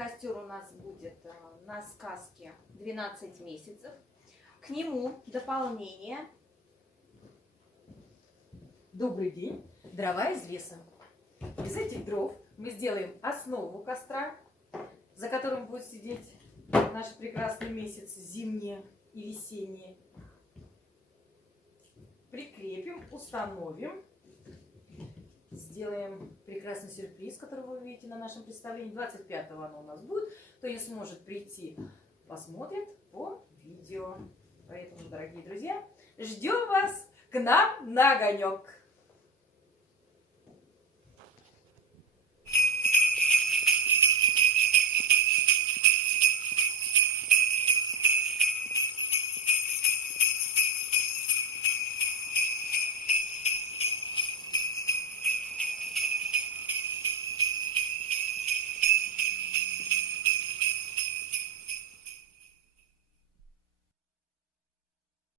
костер у нас будет на сказке 12 месяцев. К нему дополнение. Добрый день! Дрова из леса. Из этих дров мы сделаем основу костра, за которым будет сидеть наши прекрасные месяцы зимние и весенние. Прикрепим, установим. Сделаем прекрасный сюрприз, который вы увидите на нашем представлении. 25-го оно у нас будет. Кто не сможет прийти, посмотрит по видео. Поэтому, дорогие друзья, ждем вас к нам на огонек.